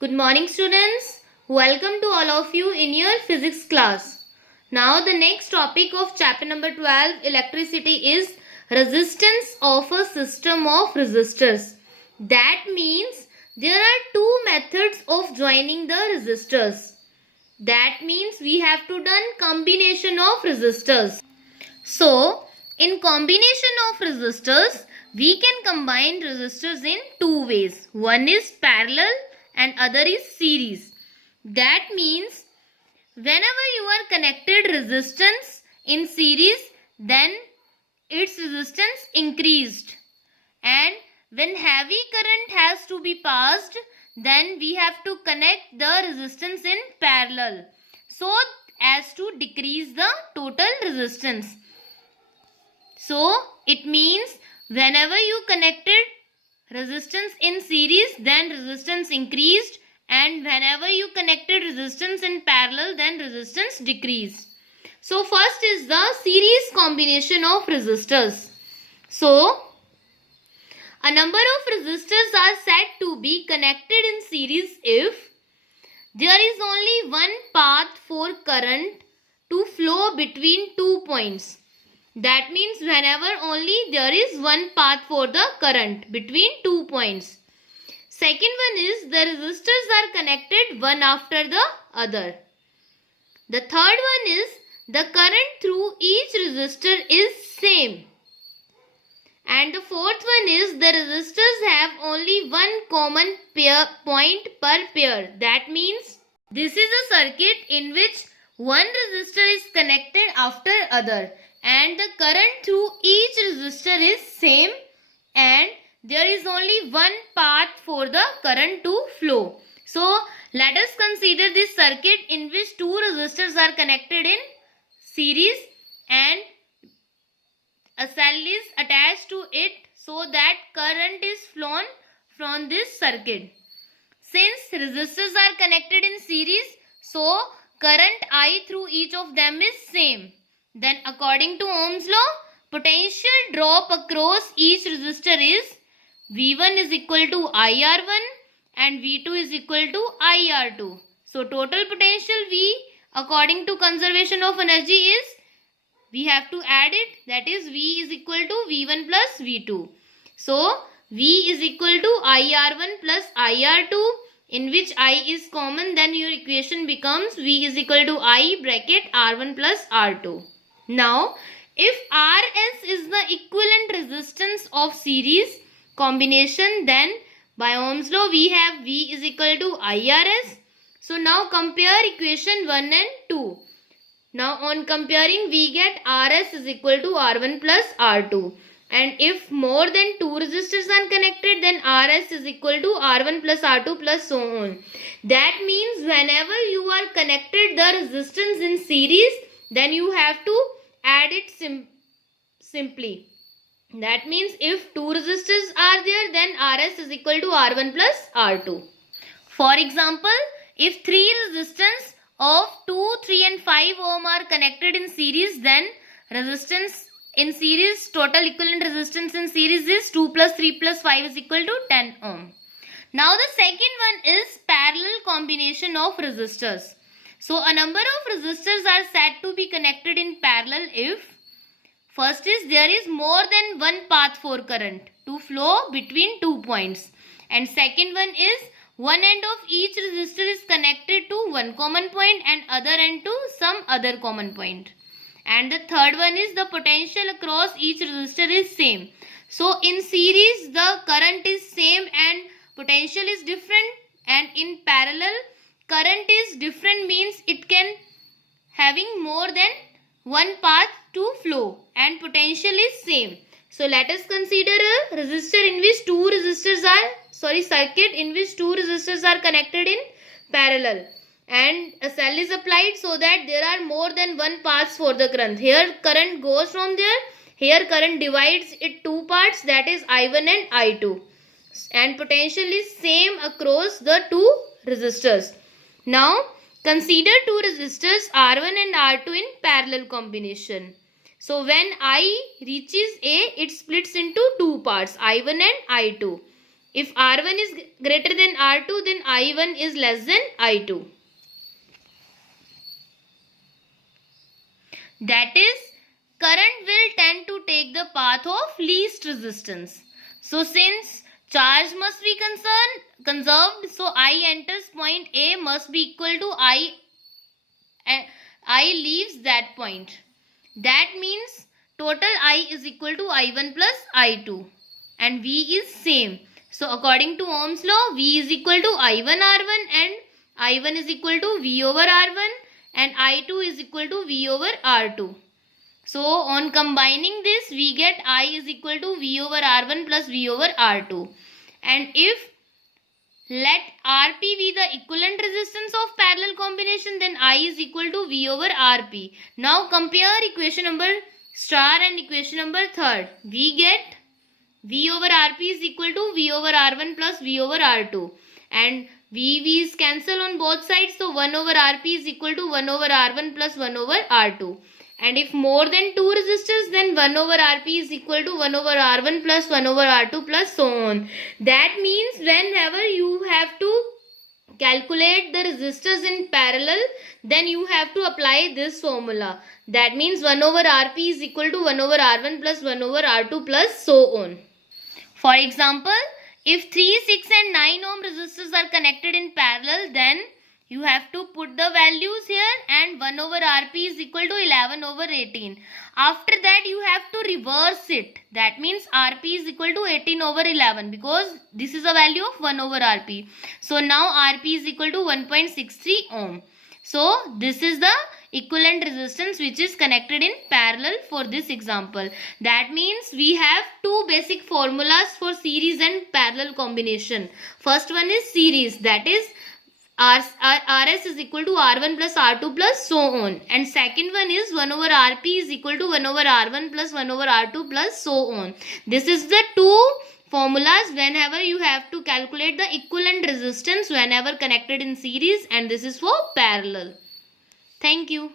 Good morning, students. Welcome to all of you in your physics class. Now the next topic of chapter number 12, electricity, is resistance of a system of resistors. That means there are two methods of joining the resistors. That means we have to done combination of resistors. So, in combination of resistors, we can combine resistors in two ways. One is parallel and other is series. That means whenever you are connected resistance in series, then its resistance increased. And when heavy current has to be passed, then we have to connect the resistance in parallel, so as to decrease the total resistance. So, it means whenever you connected resistance in series, then resistance increased, and whenever you connected resistance in parallel, then resistance decreased. So, first is the series combination of resistors. So, a number of resistors are said to be connected in series if there is only one path for current to flow between 2 points. That means whenever only there is one path for the current between 2 points. Second one is the resistors are connected one after the other. The third one is the current through each resistor is same. And the fourth one is the resistors have only one common point per pair. That means this is a circuit in which one resistor is connected after other, and the current through each resistor is same, and there is only one path for the current to flow. So, let us consider this circuit in which two resistors are connected in series and a cell is attached to it, so that current is flown from this circuit. Since resistors are connected in series, so current I through each of them is same. Then according to Ohm's law, potential drop across each resistor is V1 is equal to IR1 and V2 is equal to IR2. So total potential V according to conservation of energy is, we have to add it, that is V is equal to V1 plus V2. So V is equal to IR1 plus IR2, in which I is common, then your equation becomes V is equal to I bracket R1 plus R2. Now, if Rs is the equivalent resistance of series combination, then by Ohm's law we have V is equal to IRS. So now compare equation 1 and 2. Now on comparing, we get Rs is equal to R1 plus R2. And if more than two resistors are connected, then Rs is equal to R1 plus R2 plus so on. That means whenever you are connected the resistance in series, then you have to add it simply. That means if two resistors are there, then Rs is equal to R1 plus R2. For example, if three resistors of 2, 3 and 5 ohm are connected in series, then resistance in series, total equivalent resistance in series is 2 plus 3 plus 5 is equal to 10 ohm. Now the second one is parallel combination of resistors. So a number of resistors are said to be connected in parallel if first is there is more than one path for current to flow between 2 points, and second one is one end of each resistor is connected to one common point and other end to some other common point. And the third one is the potential across each resistor is same. So in series the current is same and potential is different, and in parallel current is different, means it can having more than one path to flow and potential is same. So let us consider a resistor in which circuit in which two resistors are connected in parallel, and a cell is applied so that there are more than one paths for the current. Here current goes from there, here current divides it two parts, that is I1 and I2, and potential is same across the two resistors. Now consider two resistors R1 and R2 in parallel combination. So when I reaches A, it splits into two parts, I1 and I2. If R1 is greater than R2, then I1 is less than I2. That is, current will tend to take the path of least resistance. So since charge must be conserved, so I enters point A must be equal to I leaves that point. That means total I is equal to I1 plus I2 and V is same. So according to Ohm's law, V is equal to I1 R1 and I1 is equal to V over R1 and I2 is equal to V over R2. So on combining this, we get I is equal to V over R1 plus V over R2. And if let Rp be the equivalent resistance of parallel combination, then I is equal to V over Rp. Now compare equation number star and equation number third. We get V over Rp is equal to V over R1 plus V over R2. And V is cancel on both sides. So 1 over Rp is equal to 1 over R1 plus 1 over R2. And if more than 2 resistors, then 1 over Rp is equal to 1 over R1 plus 1 over R2 plus so on. That means whenever you have to calculate the resistors in parallel, then you have to apply this formula. That means 1 over Rp is equal to 1 over R1 plus 1 over R2 plus so on. For example, if 3, 6 and 9 ohm resistors are connected in parallel, then you have to put the values here and 1 over Rp is equal to 11 over 18. After that you have to reverse it. That means Rp is equal to 18 over 11 because this is a value of 1 over Rp. So now Rp is equal to 1.63 ohm. So this is the equivalent resistance which is connected in parallel for this example. That means we have two basic formulas for series and parallel combination. First one is series, that is Rs is equal to R1 plus R2 plus so on. And second one is 1 over Rp is equal to 1 over R1 plus 1 over R2 plus so on. This is the two formulas whenever you have to calculate the equivalent resistance whenever connected in series, and this is for parallel. Thank you.